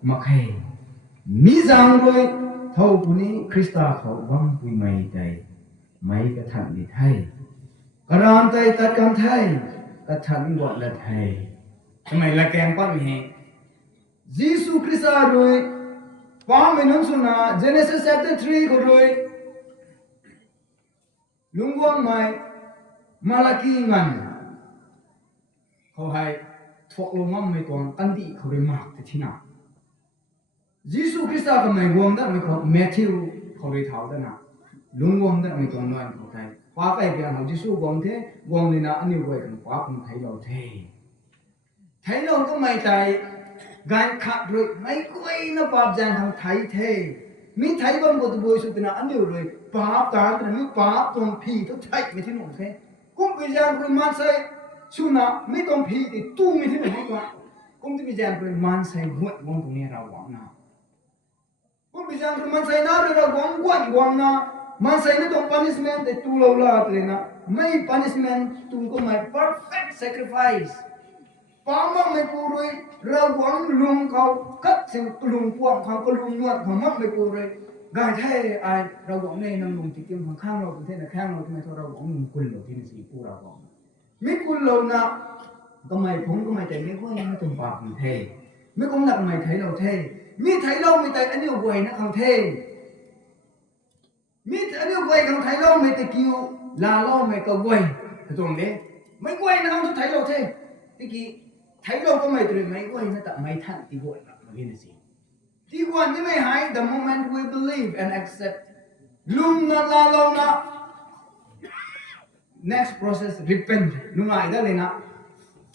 มักเฮมีจังรวยเท่าปุนี้คริสตัลเขาบังปุยไม่ใจไม่กระทันดิไทยกระรานใจตัดกันไทยกระทันกว่าละไทยทำไมละแกงปั้นเฮยิสุคริสต์รวยป้าไม่นุ่งสุนาเจเนซิสchapter 3ก็รวยลุงวังไม่มาลากีงันเขาให้ทวกลงมั่งไม่กวางกันดีเขาเรียมากที่นั่นยิสุคริสต์ก็ไม่วงได้ไม่เขาแมทธิวเขาเรียท้าวได้นะลุงวงได้ไม่กวางน้อยเขาไทยป้าไปเพียงเขายิสุวงเทวงเลยนะอันนี้ไว้กันป้าคงไทยเราเทไทยเราก็ไม่ใจการขัดด้วยไม่คุยนะป้าจังทางไทยเทมีไทยบางบทบอยสุดนะอันนี้เลยป้าตาแต่มีป้าตรงพีทุกไทยไม่ที่หนุ่มเทกุ้งไปจังบริมันใส่ชุนะไม่ตรงพีติตู้ไม่ที่หนุ่มกว่ากุ้งที่ไปจังบริมันใส่หัววงตรงนี้เราหวังนะกุ้งไปจังบริมันใส่น่าเราหวังหวังนะมันใส่ไม่ตรง punishment แต่ตู้เราละเลยนะไม่ punishment ตู้ก็ไม่ perfect sacrificeป้ามั่งไม่ปูเลยเราหวังลุงเขาคัดสิ่งลุงพวกเขาก็ลุงนวดเขามั่งไม่ปูเลยกายแท้ไอเราหวังในนางลุงที่เกี่ยวข้างเราเป็นเท่าข้างเราทำไมเราหวังลุงกุลเราที่นี่สิปูเราหวังไม่กุลเรานะทำไมผมก็ไม่ใจไม่ค่อยไม่ตรงปากมันเท่ไม่คงหนักไม่ไทยเราเท่มีไทยเราไม่แต่อันนี้ไว้นะเขาเท่มีอันนี้ไว้ของไทยเราไม่แต่กิ้วลาเราไม่ก็ไว้ตรงนี้ไม่ไว้นะเขาไทยเราเท่ที่กี้ไทยเราก็ไม่ตรึงไม่ไว้นะแต่ไม่ทันที่ไว้ละมาเรียนสิที่วันที่ไม่หาย the moment we believe and accept ลุงนะลาเรานะ next process repent ลุงอะไรได้เลยนะ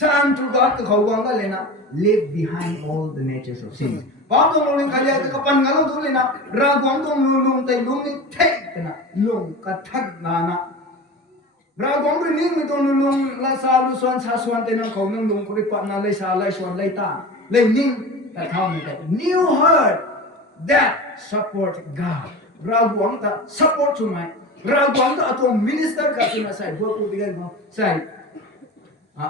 turn to God ก็เขาวางได้เลยนะ leave behind all the natures of sin ป้าตรงลุงขยันก็ปันกันเราทุเลยนะเราหวังตรงลุงแต่ลุงนี่เท่กันนะลุงกระทัดนานะเราหวังเรื่องนี้ไม่ต้องลุงลาซาลุส่วนชาส่วนแต่นั่งเขานั่งลุงก็ได้ปัดนาเลยชาเลยส่วนเลยตาเลยนิ่งแต่เท่านี้แต่ new heart that support God เราหวังแต่ support ใช่ไหมเราหวังแต่ตัว minister กับตัวใส่พวกผู้ที่เขาใส่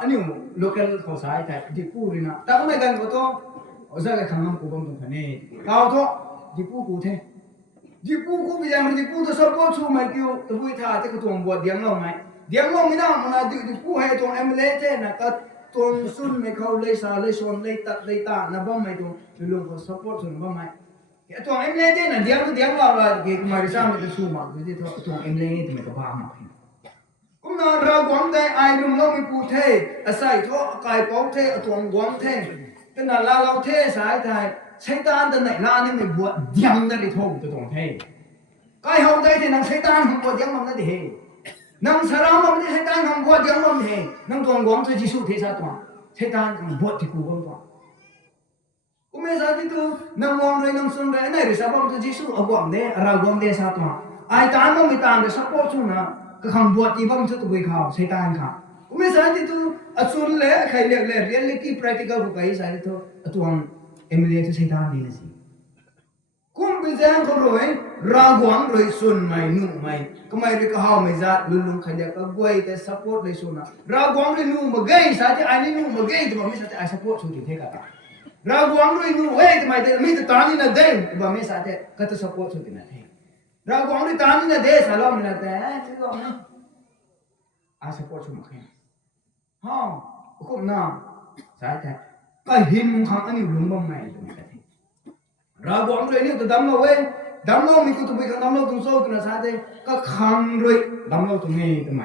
อันนี้ local เขาใส่แต่ที่ผู้นี่นะแต่ก็ไม่กันก็ต้องเอาใส่กับคำนำกูบังตรงนี้เราต้องที่ผู้กูเท่ที่ผู้กูไปยังที่ผู้จะ support ใช่ไหมคิวตัวผู้ท่าที่เขาตัวบวชเดียงเราไหมเดี๋ยวมองไม่ได้มันนะดูผู้ให้ตรงเอเมเลเต้นะก็ตรงซุนไม่เขาเลยสาเลยชนเลยตัดเลยตานะบ้างไม่ตรงลุงเขาซัพพอร์ตส่วนบ้างไหมตรงเอเมเลเต้นะเดี๋ยวเราละเกี่ยวกับมาริซาไม่ต้องสู้มากดูที่ตรงเอเมเลเต้ไม่ต้องบ้ามากคุณน่าเราหวังได้ไอ้ลุงเราไม่พูดเท่อาศัยท่อกายป้องเท่ตรงหวังเท่แต่น่าเราเท่สายไทยใช้ตาแต่ไหนล่านี่ไม่บวชเดียงได้ที่ท่องตรงเท่กายห้องได้ที่นั่งใช้ตาของบวชเดียงมันได้ที่นังสารามมันใช้ตาของบวชเดียงมันเท่นังตรงหวังจะจิสุเทศะตัวใช้ตาของบวชที่กูบังตัวกูไม่ทราบที่ตัวนังหวังเลยนังสุนเลยนั่นหรือสาบังจะจิสุเอาหวังเด้เราหวังเด้สาตัวไอ้ตามันไม่ตาเลยซัพพอร์ตชุนะก็คำบวชที่บังจะตัวไปข่าวใช้ตาค่ะกูไม่ทราบที่ตัวอัศวินเลยใครเรียกเลย reality practical กูไปใส่ตัวตัวเอมิเลียจะใช้ตาดีนะสิคุณไปแจ้งเขาเลยราหวังเลยสุนไม่นุ่มไม่ก็ไม่เรียกเขาไม่จัดลุงขยันก็กวยแต่ support เลยสุนนะราหวังเลยนุ่มมาเกย์สาธิตไอ้นี่นุ่มมาเกย์แต่ว่าไม่สาธิตไอ้ support สุดที่เท่กันราหวังเลยนุ่มเฮ้ยทำไมแต่ไม่แต่ตานี่นะเด้แต่ว่าไม่สาธิตก็จะ support สุดที่นั่นเองราหวังเลยตานี่นะเด้สาลอมนะแต่ที่ก็ไม่ไอ้ support สุดมากฮ่าก็น่าสาธิตก็หินข้างอันนี้ลุงบ้างไหมตรงนี้เราหวังเลยนี่ตัวดำเราเว้ยดำเรามีกุศลไปกันดำเราตรงโซ่กันนะสาธิตก็ขังเลยดำเราตรงนี้ทำไม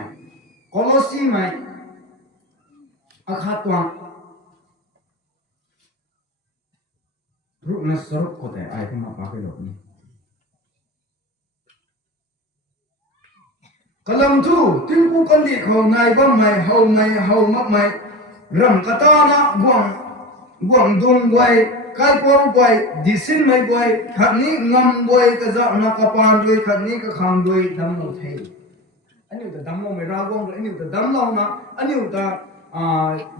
โคลอสีไหมอาคาตัวรูปนั้นสรุปก็แต่ไอ้ที่มาปากไปหลอกนี่กำลัง 2 tiếng pu con đi khẩu này bom mày hầu mắc mày rầm cả ta na guang dung quay cái quang quay đi xin mày quay khát ní ngâm quay cái dạo na cái pan quay khát ní cái khang quay đâm lâu thế anh yêu ta đâm lâu mày ra quang rồi anh yêu ta đâm lâu na anh yêu ta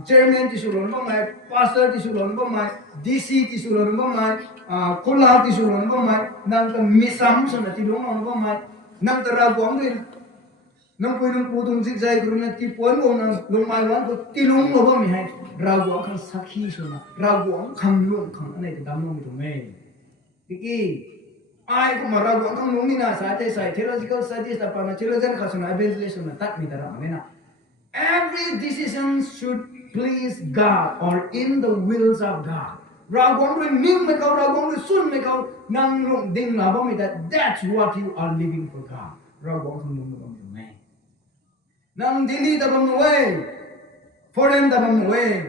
chairman ti sulon bom mày pastor ti sulon bom mày DC ti sulon bom mày kola ti sulon bom mày nang ta misam sa na ti long bom mày nang ta ra quang rồi nang pui nang putung zik zai guru na ti pon go nang Longmai-1 ko ti long lo ba mi hai ra guang khang sakhi so na ra guang khang long khang anai ta dam long mi to me tiki ai ko ma ra guang khang long ni na sa te sai theological studies ta pa na theologian kha so na evangelist na tat mi ta ra me na every decision should please God or in the wills of God ra guang ri ning me ka ra guang ri sun me ka nang long ding na ba mi that's what you are living for God ra guang khang long ba mi me nang dili ta bang way foreign ta bang way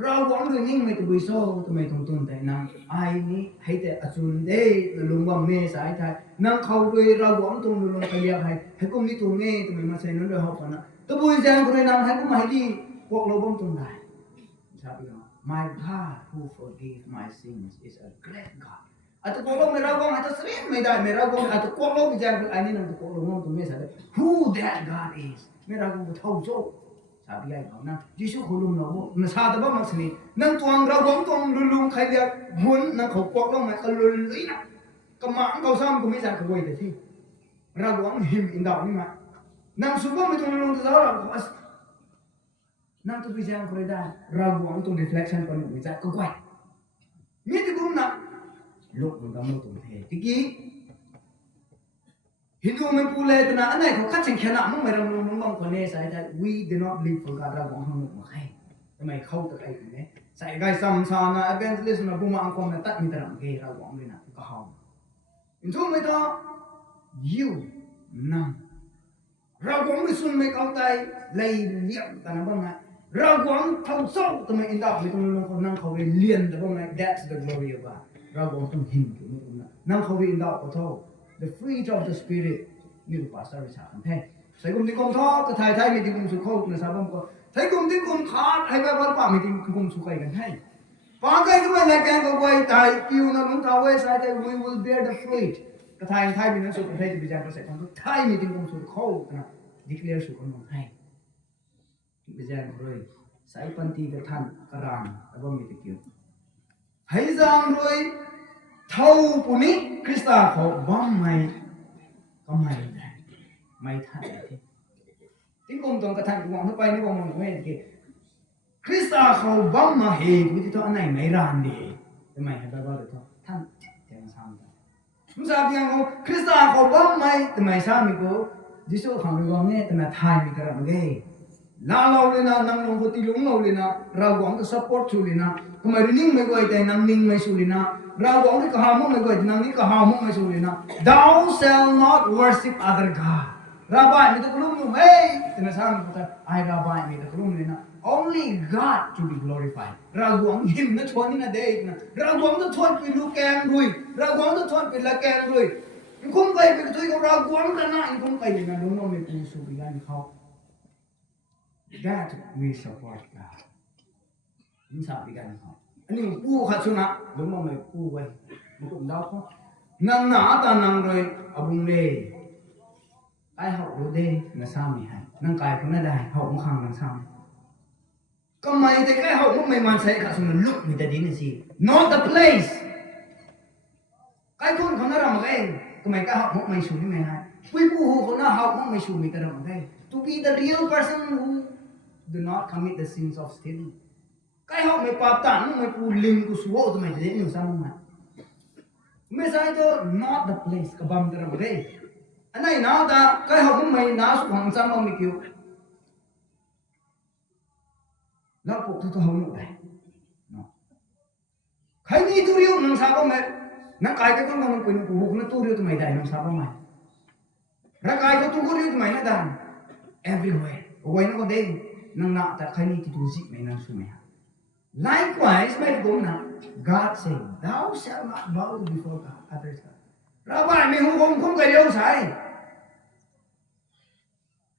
rau quang ring ning mai tu bui so tu mai thong tun tai nang ai ni hai te achun de lung bam me sai thai nang khau rui rau quang tung lung kai ya hai kum ni tu nge tu mai ma sai non de ho pa na tu bui jang ku nang hai kum mai di kok lo bom tung dai sa bi my God who forgive my sins is a great God atau kalau mereka atau sering mereka atau kalau bicara ini nanti kalau ngomong tu misalnya who that God is mereka tahu so sabi ay kau na Yesus kulum na mo nasada ba maksini nang tuang rawang tuang lulung kaya gun nang kau kuak lang may kalul ina kamang kau sam kumisa kau ite si rawang him indaw ni ma nang suba mo itong lulung sa orang kau as nang tu bicara kau ida rawang tuang reflection kau ni bicara kau kuat ni tu kum na lúc mình cảm ơn thế thì kí Hindu mình phụ lệ na anh này có cách chỉnh khéo nào mong mày làm mong mong còn nghe sai that we do not live for God ra quang không một mà hay mày khâu được ai cũng đấy sai gai sam sa na evangelist na buma ang kong na tat mi tarang ke ra quang lên na có hao in thu mày đó you nam ra quang mi sun mày cao tay lay liệm ta na bang na ra quang thâu sâu ta mày in đạo mi tung long năng khâu liền ta bang na that's the glory of God ra quang tung hình kiểu như thế năng khâu in đạo có thâu the fruit of the spirit như là pastor sẽ làm thế thấy cùng đi cùng thọ cái thầy thầy mình đi cùng su khâu là sao không có thấy cùng đi cùng khát hay cái văn bản mình đi cùng su câyกันให้ฟังcái cái này cái cái quay tại kêu nó muốn thao với sai thì we will bear the fruit cái thầy mình nói su thầy thì bây giờ nó sẽ còn thầy mình đi cùng su khâu là declare su conให้bây giờ rồi sai panti cái thân cái ram cái bao mình kêu hay rằng rồi thâu phụ nữ Krishta Khourui Kamei mai thay thế tiếng công tông cái thằng của nó bay nó bằng một cái gì Krishta Khourui bấm mà hề của thì thôi này mấy ran đi thì mày hay bao được thôi thằng chẳng sao nữa chúng ta biết không Krishta Khourui bấm mày thì mày sao mình có Giêsu không được nghe thì là thay mình cái làm cái la lâu lên na nang long ti lung lâu lên na ra quang cái support chu lên na cái mày ring mày gọi tay nang ning mày chu lên na ra quang cái hào mong mày gọi nang ni cái hào mong mày chu lên na thou shall not worship other god ra bai mi ta lung hey thì là sao mình ta ai ra bai mi ta lung lên na only God to be glorified ra quang him na chuan ni na day na ra quang ta chuan pi lu keng rui ra quang ta chuan pi la keng rui không phải pi thui ko ra quang ka na không phải na lung no mi pu su bi gan khao that we support God. Chúng ta bị gan họ. Anh em pu khát xuống á, đúng không mày pu vậy? Một cũng đau không? Nang nã ta nang rồi, abung lê. Ai học rồi đây là sao mày hay? Nang cài cũng là đài, học cũng khăng làm sao? Còn mày thì cái học lúc mày mang sẽ khát xuống là lúc người ta đến là gì? Not the place. Cái con nó làm cái, còn mày cái học lúc mày xuống như mày hay? Quy pu hồ nó học lúc mày xuống mày ta làm cái. To be the real person who do not commit the sins of stealing. Cái họ mày pa tản mày pu lim ku suo tụi mày dễ nhiều sao không mày? Mày sai cho not the place cái bầm cái rồi đấy. Anh này nào ta cái họ mày nào xuống hàng sao mày kêu. Nó phụ thôi không được đấy. Cái gì tu riu nang sao mày? Nang cái con nang quên ku huk nó tu riu tụi mày đại nang sao mày? Ra cái có tu riu tụi mày nó đàn everywhere. Quay nó có đây. Nang na ta khani ti tu zik mai nang sumai. Likewise, mai go na God said, thou shalt not bow before God others. Ra bai mi hung không cái đâu sai.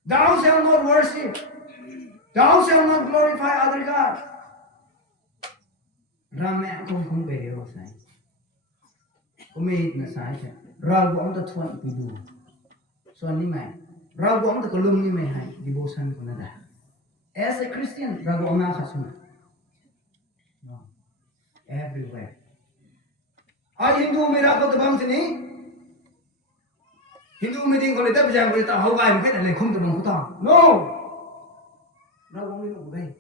Thou shalt not worship. Thou shalt not glorify other gods. Rame không về điều sai. Có mấy là sai chứ. Rau của ông ta thuận bị đủ. Xuân như mày. Rau của ông ta có lưng như mày hay. Devotion của nó đã. As a Christian, rau của ông nào khá xuống. No. Everywhere. Hindu mới ra có tập băng xin ý. Hindu mới đi có lấy tập giang có lấy tạo hậu gai một cách này không tập băng của tao. No. Rau của ông đi một đây.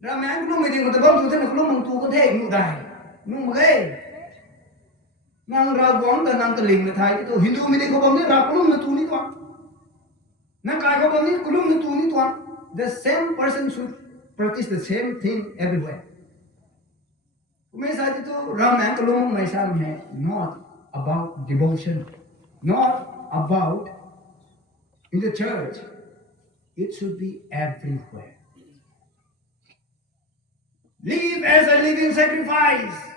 Ra mẹ anh lúc mình đi một tập băng chúng ta là lúc mình tu có thể ngủ đài. Nhưng mà ghê. Nang ra quang ta nang teling na thai tu Hindu mi de ko bam ni ra kulum na tu ni to nang kai ko bam ni kulum na tu ni to the same person should practice the same thing everywhere me sa ti tu ram an kulum mai sam hai not about devotion not about in the church it should be everywhere live as a living sacrifice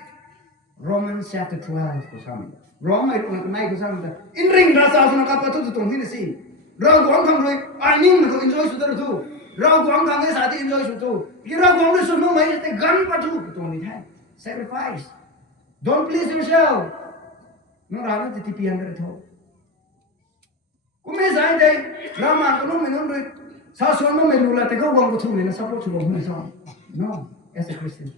Romans chapter 12 ko sa amin. Rongmai ko sa amin. In ring rasa sa nakapatu tu tong hinisi. Rau guang khang roi ai ning na ko enjoy su dar tu. Rau guang khang ke sa ti enjoy su tu. Ki rau guang le su no mai te gan pa tu tong ni thai. Sacrifice. Don't please yourself. No ra na ti pi under tho. Ku me sai dai rama ko no me non roi sa so no me lu la te ko guang ko thu ni na support su bong ni sa. No, as a Christian.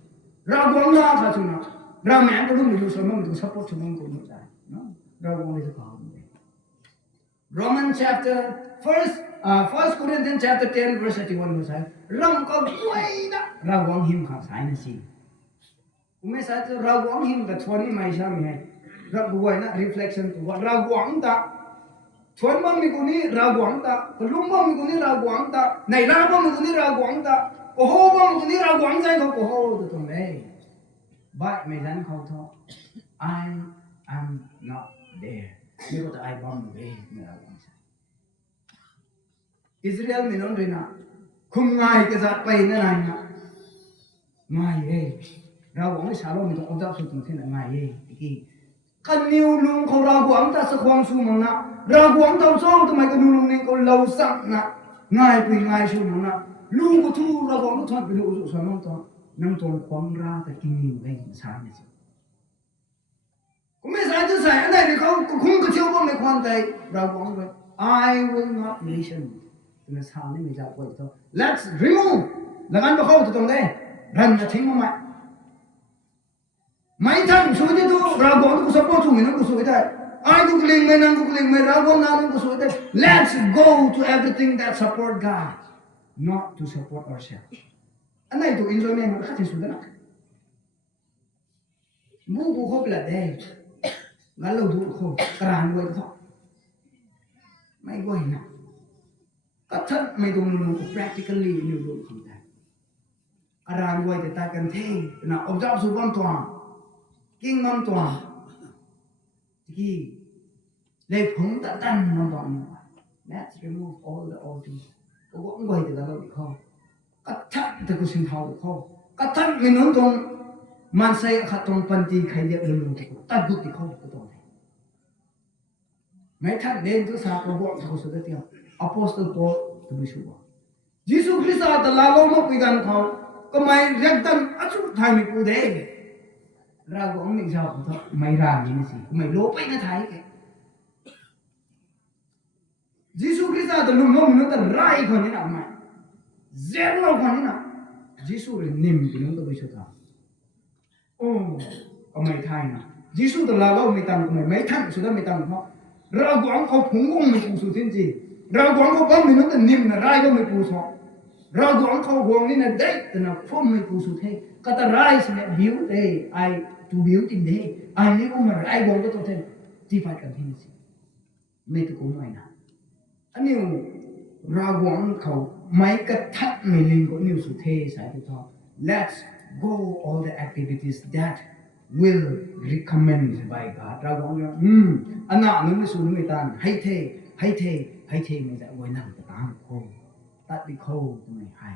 Rau guang na kha su na. Ra mẹ có lúc mình dùng mong mình support cho mong cũng được no ra mong đi có Romans chapter first Corinthians chapter 10 verse 31 nó sai ram có quay đó ra quang him khang sai nó gì cũng mấy sai ra quang him cái thuần này mai sao mày ra quay na reflection của ra quang ta thuần mong mình cũng đi ra quang ta cái lúc mong mình cũng đi ra quang ta này ra mong mình cũng đi ra quang ta có hô mong mình cũng đi ra quang sai không có hô được tụi này but may then call to I am not there. You got I bomb away. Israel mình nói na không ngay cái giặc bay nữa này na ngay ấy rau quảng cái xả lông mìnhต้องเอาสุดตรงที่ไหนngay ấy cáiกันนิวลุงเขาราวquảng ta sẽ khoang su mong na rau quảng tao số tụi mày cái niuลุงnàyเขาlâu sắc na ngay quỳ ngay su mong naลุงก็thu rau quảng nó thoát bị độ dụ sao mong to nang tong khoang raแต่กินนิวได้sáng này cũng mấy sai chứ sai anh này thì không có chiếu bom này quan tay rau quảng rồi I will not listen nên sáng này mình dạo quay thôi let's remove là ngăn vào khâu từ trong đây rần là chính mà mấy thằng số như tôi rau quảng tôi support chúng mình nó có số đấy ai cũng linh mày năng cũng linh mày rau quảng nào cũng có số đấy let's go to everything that support God not to support ourselves anh này tôi enjoy này mà khác thì số đấy mua cũng không là đây ngắn lâu đủ không càng quay thôi mấy quay nào các thân mấy đồng luôn practically nhiều luôn không thể càng quay thì ta cần thế nào ông giáo sư văn toàn kinh văn toàn thì lấy phúng ta tăng văn toàn let's remove all the old things cũng quay thì ta đâu được không các thân thì có sinh thao được không các thân mình nói trong man say khát trong panti khai liệt luôn thì ta được thì không có tội mấy thằng đến thứ sáu có bọn có sự đấy tiêu Apostle Paul tu bisu Jesus Christ ta la lo mo pigan khao có mai rek tan achu thai mi pu de ra gong mình sao thôi mày ra gì gì mày lố bay nó thái cái Jesus Christ ta lu mo mình ta rai con như nào mày zero con như nào Jesus rồi nim thì nó tu bisu ta có mày thay nào Jesus ta la lo mi tăng có mày mấy thằng sudah mi tăng không ra quảngเขาผงกงไม่ปูสุดที่เราquảngเขาปั้มไม่นึกแต่นิ่มนะไรก็ไม่ปูสอเราquảngเขาห่วงนี่นะได้แต่นะพ่อไม่ปูสุดที่ก็แต่ไรสิเนี่ยบิวเอ้ไอตูบิวตินเดไอนี่ก็มาไรquảngก็ตัวเท่ที่ไปกันที่นี่สิไม่ต้องกลัวไม่นะอันนี้เราquảngเขาไม่กระทัดไม่ลิงก็นิวสุดที่สายที่ทอ let's go all the activities that will recommend by God เราบอกว่าอันนั้นนึกไม่สูงไม่ตันให้เทไม่จะไว้นั่งตามโคตัดดิโคไม่ให้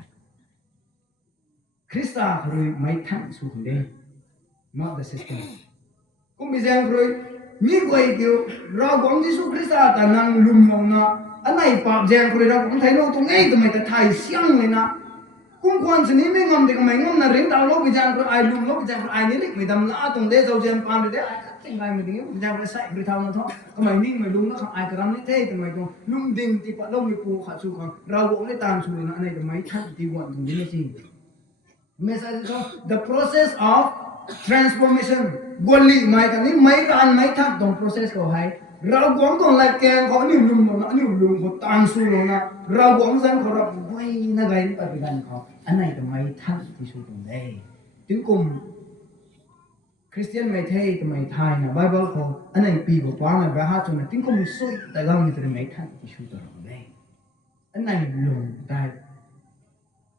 คริสตาหรือไม่ทันสูงเด้ not the system ก็มีแรงเลย มีกวยเกี่ยวเราของยิสุคริสต์แต่นางลุมมองนะอันไหนปากแจงคนเราของไทยโลกตรงทำไมแต่ไทยเสียงเลยนะกุ้งควันสนิมไม่งอมเด็กไม่งอมนะเรื่องดาวโลกไปจางคนไอ้ลุมโลกไปจางคนไอ้นี่เล็กไม่ดำนะตรงเด้เจ้าเจมปานเด้ไอ้สิ่งไรไม่ดิ้งไปจางไปใส่ไปทำนั่นท้องทำไมนิ่งไม่ลุมนะเขาไอ้กระรำนี่เท่ทำไมตรงลุมดิ่งที่ปะโลกมีปูขาดสู้ของเราบอกได้ตามสู้นะอันไหนทำไมท่านที่วันตรงนี้ไม่จริงไม่ใช่ก็ the process of transformation กวนลีไม่กันนี่ไม่กันไม่ทักตรง process เขาให้เรากวางตรงไล่แกงเขานี่ลุมนะนี่ลุมเขาตามสู้นะเรากวางสันเขารับไว้นะไงปฏิบัติเขาอันไหนทำไมทักที่สู้ตรงนี้ถึงกลุ่มคริสเตียนไม่เท่ทำไมไทยนะไบเบิลเขาอันไหนปีกว่านะพระฮัจนะถึงกลุ่มสุยแต่เราไม่ทำไมทักที่สู้ตรงนี้อันไหนลงได้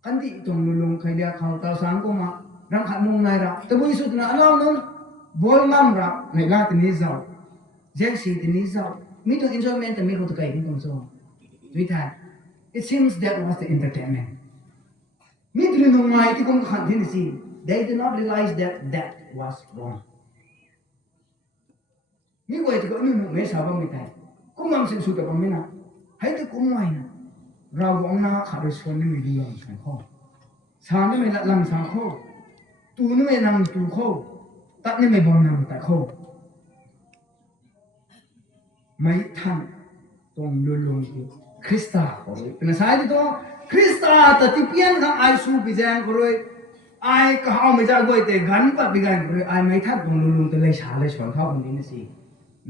กันที่ตรงลุงใครเดียเขาตาสังก็มารังขัดมุงนายรักแต่บุญสุดนะเรานั้นบอลน้ำรักในลาตินิสเอาเจ้าสิ่งที่นิสเอามีตัว enjoyment แต่ไม่รู้ตัวใครที่ตรงส่งวิธี it seems that was the entertainment มีตัวนุ่งไม้ที่คงขัดที่นี่สิ they did not realize that that was wrong มีคนที่ก็นุ่งไม่ทราบว่าไม่ได้ก็มั่งสิ่งสุดแต่ว่าไม่นะให้แต่กุ้งไว้นะเราหวังนะขาดส่วนนี้ไม่ดีอย่างสังข้อสารนี่ไม่ละลำสังข้อตูนี่ไม่นำตูข้อตัดนี่ไม่บอลนำแต่ข้อไม่ทันตรงลุงที่คริสต์เขาเลยเป็นสายที่ตัวคริสต์แต่ที่เพี้ยนกับไอซูปิแจงเขาเลยไอก็เอาไม่จากวยแต่กันปัดไปกันเขาเลยไอไม่ทันตรงลุงแต่เลยชาเลยชวนเข้าคนนี้นะสิ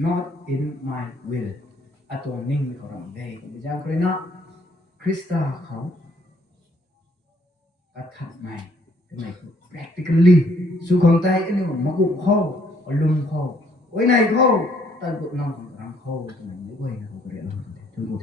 not in my will อะตัวนิ่งไม่เขาทำได้ก็ไม่จากเขาเลยนะคริสต์เขาก็ทำไม่ทำไม practically สุขของใจอันนี้มากุเข้าลุมเข้าไว้ในเข้าตั้งกุน้องของเราเข้าตรงไหนไม่ไหวนะเขาเรียกเราทุกคน